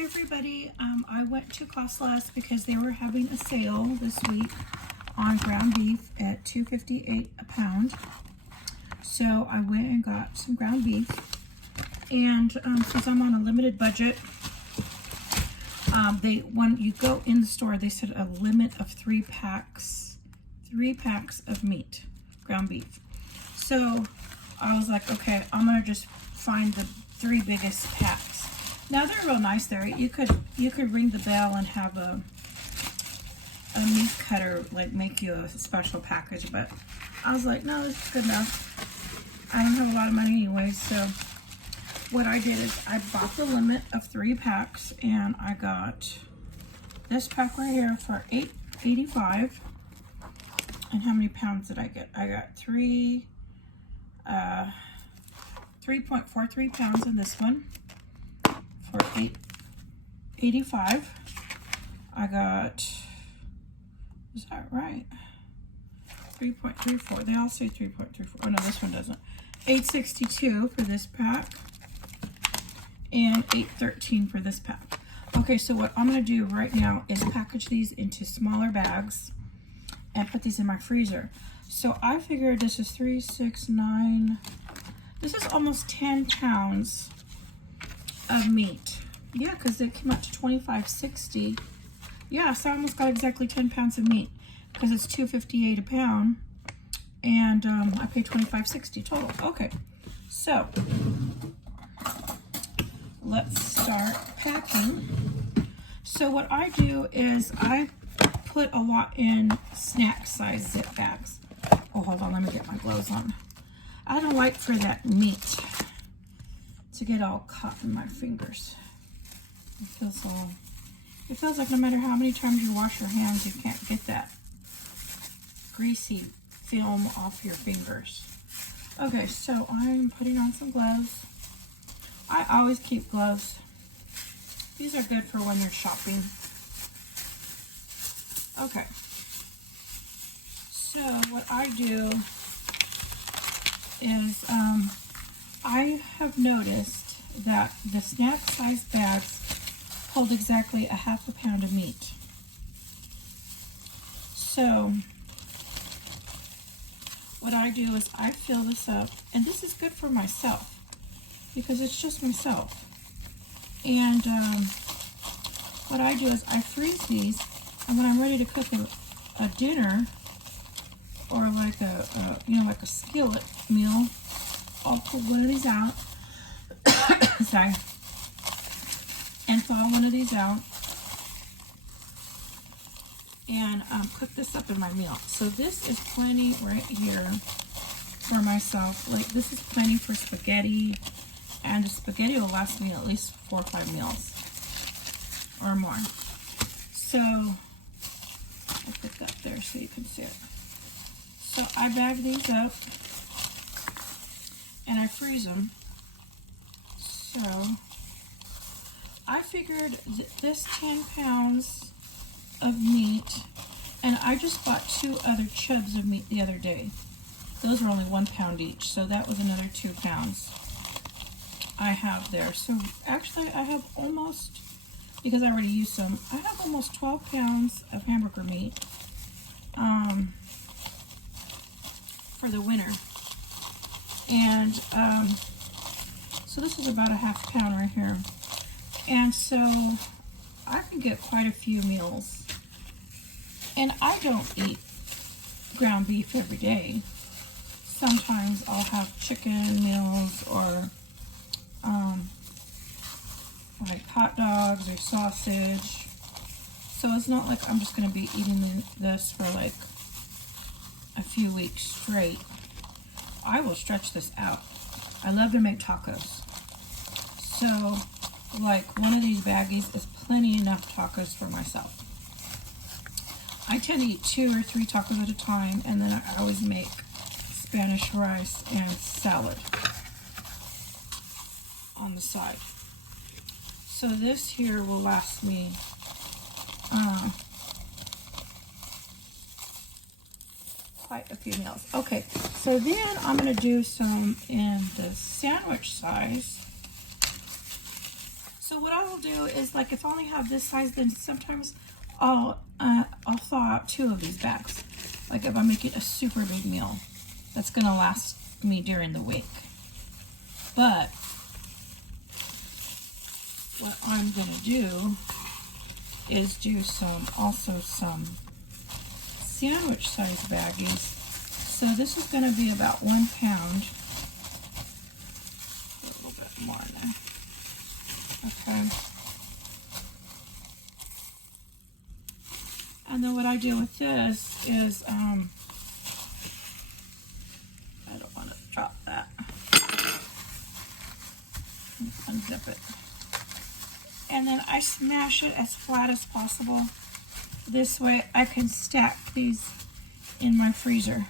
Hi everybody, I went to Costless because they were having a sale this week on ground beef at $2.58 a pound. So I went and got some ground beef, and since I'm on a limited budget, when you go in the store, they said a limit of 3 packs of meat, ground beef. So I was like, okay, I'm gonna just find the 3 biggest packs. Now they're real nice there. You could ring the bell and have a meat cutter like make you a special package, but I was like, no, this is good enough. I don't have a lot of money anyway, so what I did is I bought the limit of 3 packs, and I got this pack right here for $8.85. And how many pounds did I get? I got 3.43 pounds in this one for $8.85. I got, is that right? 3.34. They all say 3.34. Oh no, this one doesn't. $8.62 for this pack, and $8.13 for this pack. Okay, so what I'm going to do right now is package these into smaller bags and put these in my freezer. So I figured this is 3, 6, 9. This is almost 10 pounds of meat. Yeah, because it came out to $25.60. Yeah, so I almost got exactly 10 pounds of meat because it's $2.58 a pound, and I paid $25.60 total. Okay, so let's start packing. So what I do is I put a lot in snack size zip bags. Oh, hold on, let me get my gloves on. I don't like for that meat to get all caught in my fingers. It feels like no matter how many times you wash your hands, you can't get that greasy film off your fingers. Okay, so I'm putting on some gloves. I always keep gloves. These are good for when you're shopping. Okay. So what I do is I have noticed that the snack size bags hold exactly a half a pound of meat. So what I do is I fill this up, and this is good for myself because it's just myself. And what I do is I freeze these, and when I'm ready to cook a dinner or like like a skillet meal, I'll pull one of these out. Sorry. And thaw one of these out and cook this up in my meal. So this is plenty right here for myself. Like, this is plenty for spaghetti, and the spaghetti will last me at least 4 or 5 meals or more. So I'll put that there so you can see it. So I bag these up and I freeze them. So I figured this 10 pounds of meat, and I just bought 2 other chubs of meat the other day. Those were only 1 pound each, so that was another 2 pounds I have there. So actually I have almost, because I already used some, I have almost 12 pounds of hamburger meat for the winter. And so this is about a half pound right here. And so I can get quite a few meals. And I don't eat ground beef every day. Sometimes I'll have chicken meals or like hot dogs or sausage. So it's not like I'm just going to be eating this for like a few weeks straight. I will stretch this out. I love to make tacos. So like one of these baggies is plenty enough tacos for myself. I tend to eat 2 or 3 tacos at a time, and then I always make Spanish rice and salad on the side. So this here will last me quite a few meals. Okay, so then I'm going to do some in the sandwich size. So what I will do is, like, if I only have this size, then sometimes I'll thaw out 2 of these bags. Like if I'm making a super big meal that's gonna last me during the week. But what I'm gonna do is do some sandwich size baggies. So this is gonna be about 1 pound. A little bit more in there. Okay. And then what I do with this is, I don't want to drop that. Unzip it. And then I smash it as flat as possible. This way I can stack these in my freezer.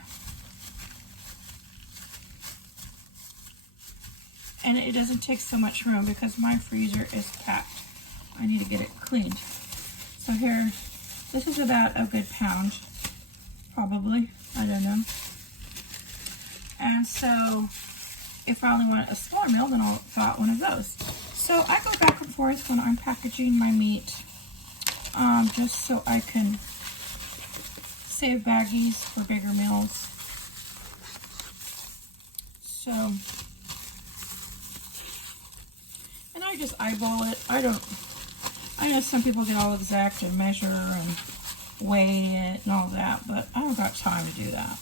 And it doesn't take so much room because my freezer is packed. I need to get it cleaned. So here, this is about a good pound, probably, I don't know. And so, if I only want a smaller meal, then I'll thaw out one of those. So I go back and forth when I'm packaging my meat, just so I can save baggies for bigger meals. So, and I just eyeball it. I know some people get all exact and measure and weigh it and all that, but I don't got time to do that.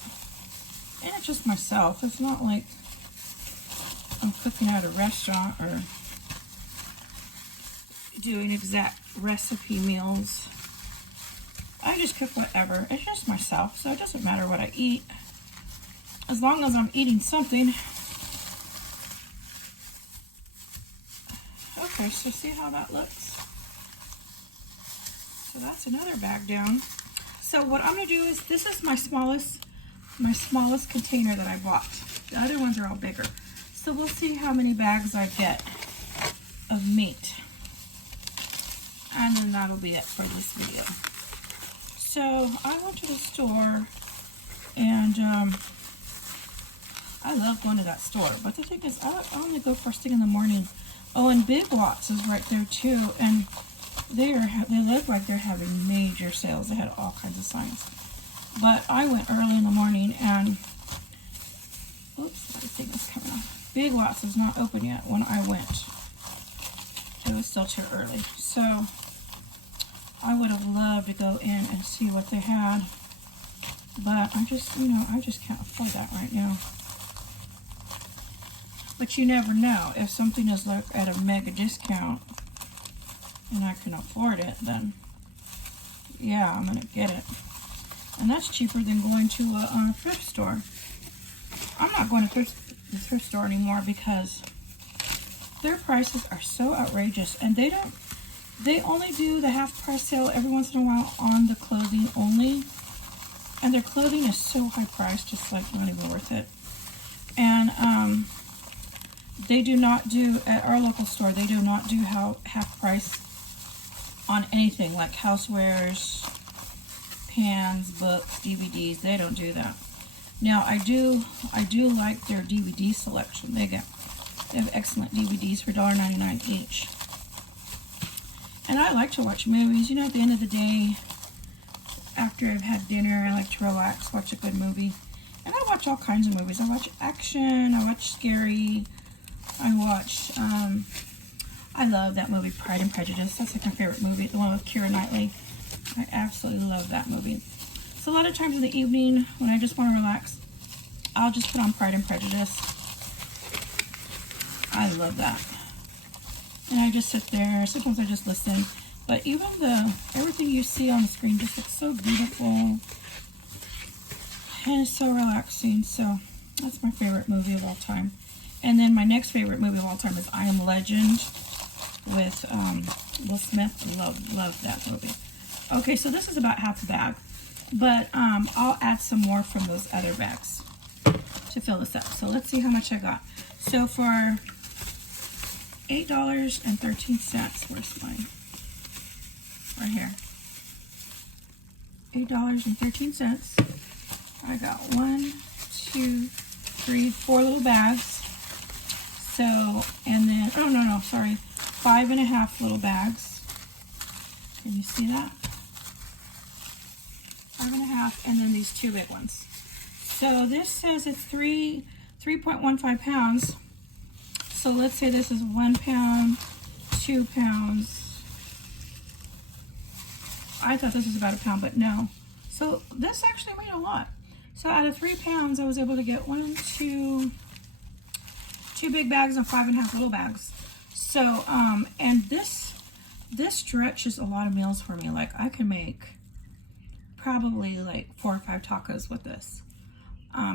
And it's just myself. It's not like I'm cooking at a restaurant or doing exact recipe meals. I just cook whatever. It's just myself, so it doesn't matter what I eat. As long as I'm eating something. Okay, so see how that looks? So that's another bag down. So what I'm gonna do is, this is my smallest container that I bought. The other ones are all bigger. So we'll see how many bags I get of meat. And then that'll be it for this video. So I went to the store and I love going to that store. But the thing is, I only go first thing in the morning. Oh, and Big Lots is right there too. And they look like they're having major sales. They had all kinds of signs. But I went early in the morning and, oops, my thing is coming off. Big Lots is not open yet when I went. It was still too early. So I would have loved to go in and see what they had. But I just can't afford that right now. But you never know. If something is like at a mega discount and I can afford it, then yeah, I'm gonna get it. And that's cheaper than going to a thrift store. I'm not going to the thrift store anymore because their prices are so outrageous, and they only do the half price sale every once in a while on the clothing only. And their clothing is so high priced, just like not even worth it. And they do not do, at our local store, they do not do half price on anything like housewares, pans, books, DVDs. They don't do that. Now I do like their DVD selection. They have excellent DVDs for $1.99 each. And I like to watch movies. You know, at the end of the day, after I've had dinner, I like to relax, watch a good movie. And I watch all kinds of movies. I watch action, I watch scary, I watch, I love that movie, Pride and Prejudice. That's like my favorite movie, the one with Keira Knightley. I absolutely love that movie. So a lot of times in the evening, when I just want to relax, I'll just put on Pride and Prejudice. I love that. And I just sit there. Sometimes I just listen. But even everything you see on the screen just looks so beautiful. And it's so relaxing. So that's my favorite movie of all time. And then my next favorite movie of all time is I Am Legend with Will Smith. Love that movie. Okay, so this is about half a bag. But I'll add some more from those other bags to fill this up. So let's see how much I got. So for $8.13, where's mine? Right here. $8.13. I got 1, 2, 3, 4 little bags. So, and then, oh no, sorry. 5.5 little bags. Can you see that? 5.5, and then these 2 big ones. So this says it's 3.15 pounds. So let's say this is 1 pound, 2 pounds. I thought this was about a pound, but no. So this actually weighed a lot. So out of 3 pounds, I was able to get 2 big bags and 5.5 little bags. So, and this stretches a lot of meals for me. Like I can make probably like 4 or 5 tacos with this.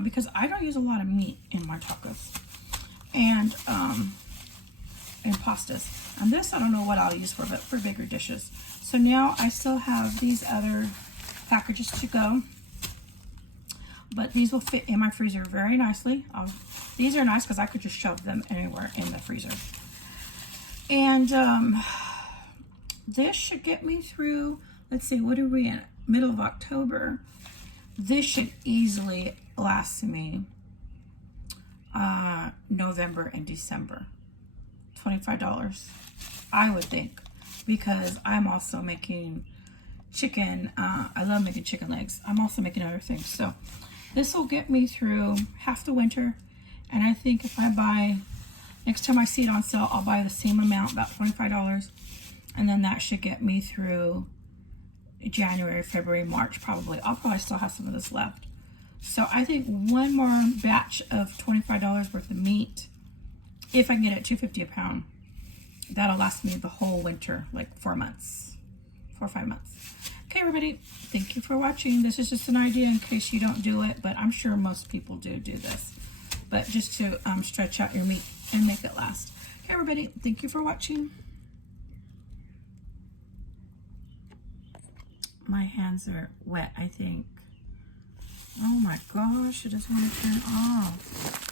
Because I don't use a lot of meat in my tacos. And pastas. And this, I don't know what I'll use for, but for bigger dishes. So now I still have these other packages to go. But these will fit in my freezer very nicely. These are nice because I could just shove them anywhere in the freezer. And this should get me through, let's see, what are we in? Middle of October. This should easily last me November and December. $25, I would think, because I'm also making chicken. I love making chicken legs. I'm also making other things. So this will get me through half the winter. And I think if I buy, next time I see it on sale, I'll buy the same amount, about $25. And then that should get me through January, February, March, probably. I'll probably still have some of this left. So I think one more batch of $25 worth of meat, if I can get it at $2.50 a pound, that'll last me the whole winter, like 4 months, 4 or 5 months. Okay, everybody, thank you for watching. This is just an idea in case you don't do it, but I'm sure most people do this. But just to stretch out your meat and make it last. Okay, everybody, thank you for watching. My hands are wet, I think. Oh my gosh, it doesn't want to turn off.